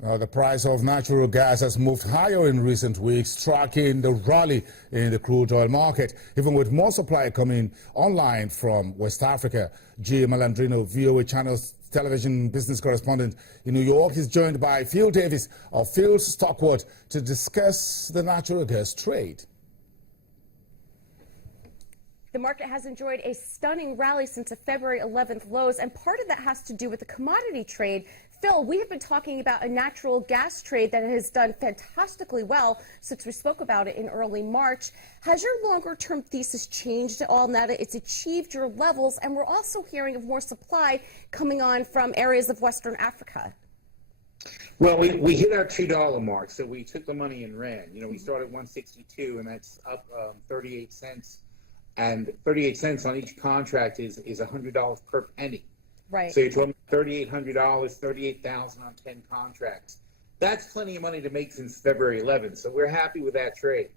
The price of natural gas has moved higher in recent weeks, tracking the rally in the crude oil market, even with more supply coming online from West Africa. G. Malandrino, VOA Channel's television business correspondent in New York, is joined by Phil Davis of Phil's Stockward to discuss the natural gas trade. The market has enjoyed a stunning rally since the February 11th lows, and part of that has to do with the commodity trade. Phil, we have been talking about a natural gas trade that has done fantastically well since we spoke about it in early March. Has your longer-term thesis changed at all now that it's achieved your levels? And we're also hearing of more supply coming on from areas of Western Africa. Well, we hit our $2 mark, so we took the money and ran. You know, we started at 162, and that's up 38 cents. And 38 cents on each contract is $100 per penny. Right. So you're talking $3,800, $38,000 on 10 contracts. That's plenty of money to make since February 11th. So we're happy with that trade.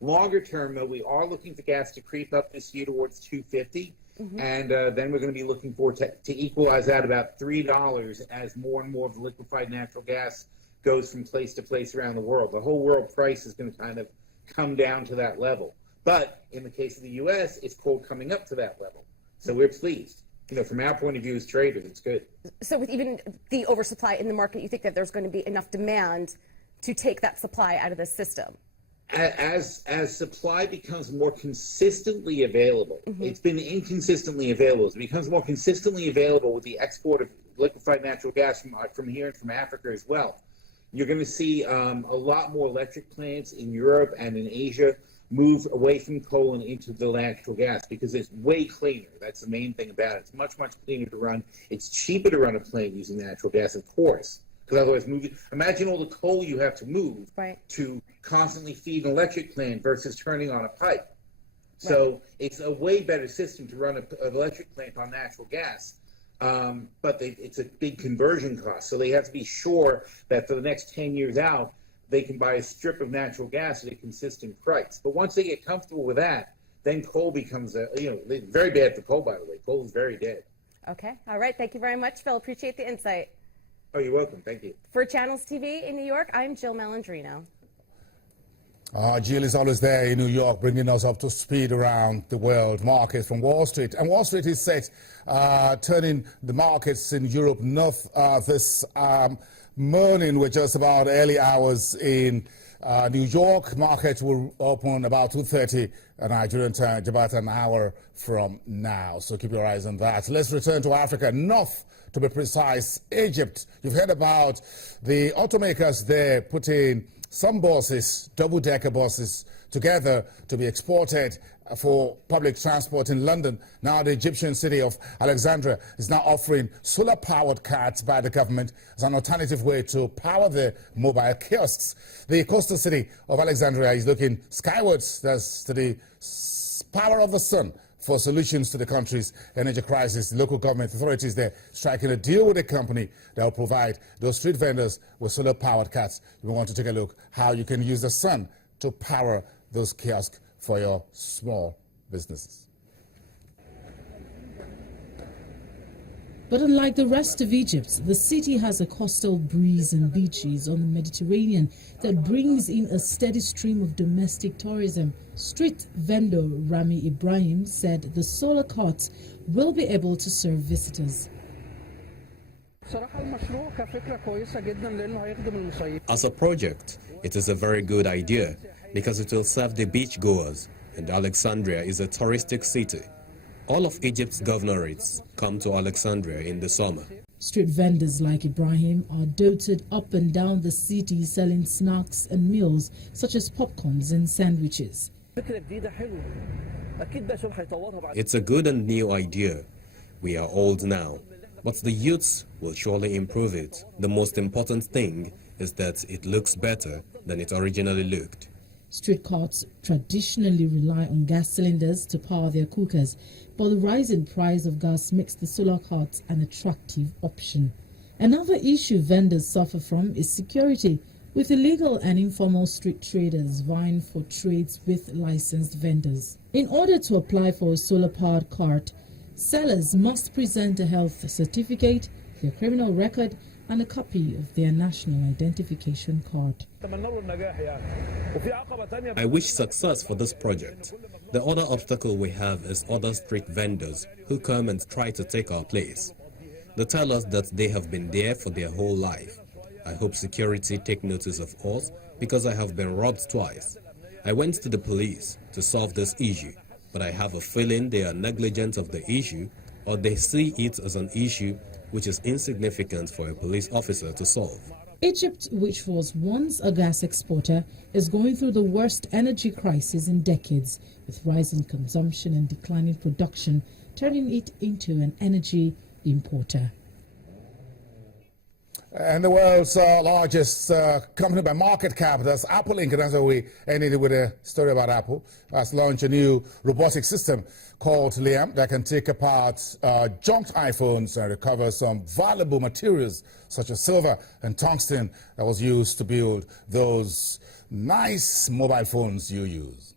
Longer term, though, we are looking for gas to creep up this year towards $2.50, and then we're going to be looking for to equalize that about $3 as more and more of the liquefied natural gas goes from place to place around the world. The whole world price is going to kind of come down to that level. But in the case of the U.S., it's cold coming up to that level. So we're pleased. You know, from our point of view as traders, it's good. So with even the oversupply in the market, you think that there's going to be enough demand to take that supply out of the system? As supply becomes more consistently available, it's been inconsistently available. As it becomes more consistently available with the export of liquefied natural gas from here and from Africa as well, you're going to see a lot more electric plants in Europe and in Asia move away from coal and into the natural gas because it's way cleaner. That's the main thing about it. It's much, much cleaner to run. It's cheaper to run a plant using natural gas, of course, because otherwise imagine all the coal you have to move to constantly feed an electric plant versus turning on a pipe. So it's a way better system to run an electric plant on natural gas. But it's a big conversion cost. So they have to be sure that for the next 10 years out, they can buy a strip of natural gas at a consistent price. But once they get comfortable with that, then coal becomes, very bad for coal, by the way. Coal is very dead. Okay. All right. Thank you very much, Phil. Appreciate the insight. Oh, you're welcome. Thank you. For Channels TV in New York, I'm Jill Malandrino. Jill is always there in New York, bringing us up to speed around the world markets from Wall Street. And Wall Street is set, turning the markets in Europe north this morning. We're just about early hours in New York. Markets will open about 2:30 Nigerian time, about an hour from now. So keep your eyes on that. Let's return to Africa, north to be precise, Egypt. You've heard about the automakers there putting some buses, double-decker buses, together to be exported for public transport in London. Now the Egyptian city of Alexandria is now offering solar-powered carts by the government as an alternative way to power the mobile kiosks. The coastal city of Alexandria is looking skywards, that's to the power of the sun, for solutions to the country's energy crisis. The local government authorities there striking a deal with a company that will provide those street vendors with solar-powered carts. We want to take a look how you can use the sun to power those kiosks for your small businesses. But unlike the rest of Egypt, the city has a coastal breeze and beaches on the Mediterranean that brings in a steady stream of domestic tourism. Street vendor Rami Ibrahim said the solar carts will be able to serve visitors. As a project, it is a very good idea because it will serve the beachgoers, and Alexandria is a touristic city. All of Egypt's governorates come to Alexandria in the summer. Street vendors like Ibrahim are dotted up and down the city selling snacks and meals such as popcorns and sandwiches. It's a good and new idea. We are old now, but the youths will surely improve it. The most important thing is that it looks better than it originally looked. Street carts traditionally rely on gas cylinders to power their cookers, but the rising price of gas makes the solar carts an attractive option. Another issue vendors suffer from is security, with illegal and informal street traders vying for trades with licensed vendors. In order to apply for a solar-powered cart, sellers must present a health certificate, their criminal record, and a copy of their national identification card. I wish success for this project. The other obstacle we have is other street vendors who come and try to take our place. They tell us that they have been there for their whole life. I hope security take notice of us because I have been robbed twice. I went to the police to solve this issue, but I have a feeling they are negligent of the issue, or they see it as an issue which is insignificant for a police officer to solve. Egypt, which was once a gas exporter, is going through the worst energy crisis in decades, with rising consumption and declining production, turning it into an energy importer. And the world's largest company by market cap, that's Apple Inc. And that's why we ended with a story about Apple. Has launched a new robotic system called Liam that can take apart junked iPhones and recover some valuable materials such as silver and tungsten that was used to build those nice mobile phones you use.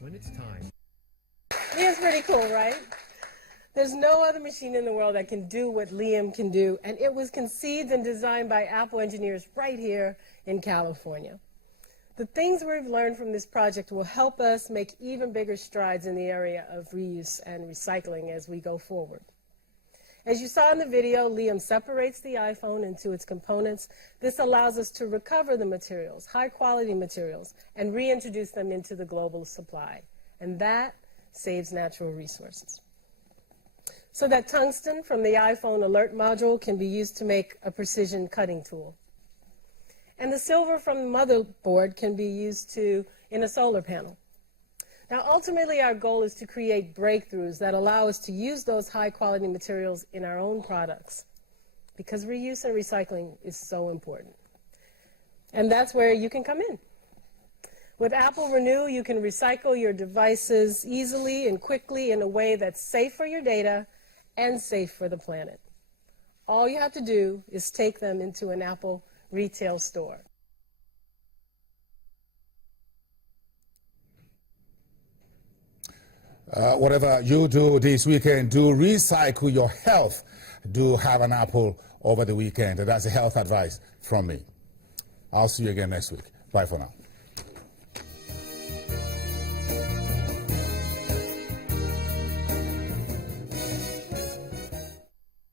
When it's time. Liam's pretty cool, right? There's no other machine in the world that can do what Liam can do, and it was conceived and designed by Apple engineers right here in California. The things we've learned from this project will help us make even bigger strides in the area of reuse and recycling as we go forward. As you saw in the video, Liam separates the iPhone into its components. This allows us to recover the materials, high-quality materials, and reintroduce them into the global supply, and that saves natural resources. So that tungsten from the iPhone alert module can be used to make a precision cutting tool. And the silver from the motherboard can be used in a solar panel. Now, ultimately, our goal is to create breakthroughs that allow us to use those high-quality materials in our own products, because reuse and recycling is so important. And that's where you can come in. With Apple Renew, you can recycle your devices easily and quickly in a way that's safe for your data and safe for the planet. All you have to do is take them into an Apple retail store. Whatever you do this weekend, do recycle your health. Do have an apple over the weekend. And that's a health advice from me. I'll see you again next week. Bye for now.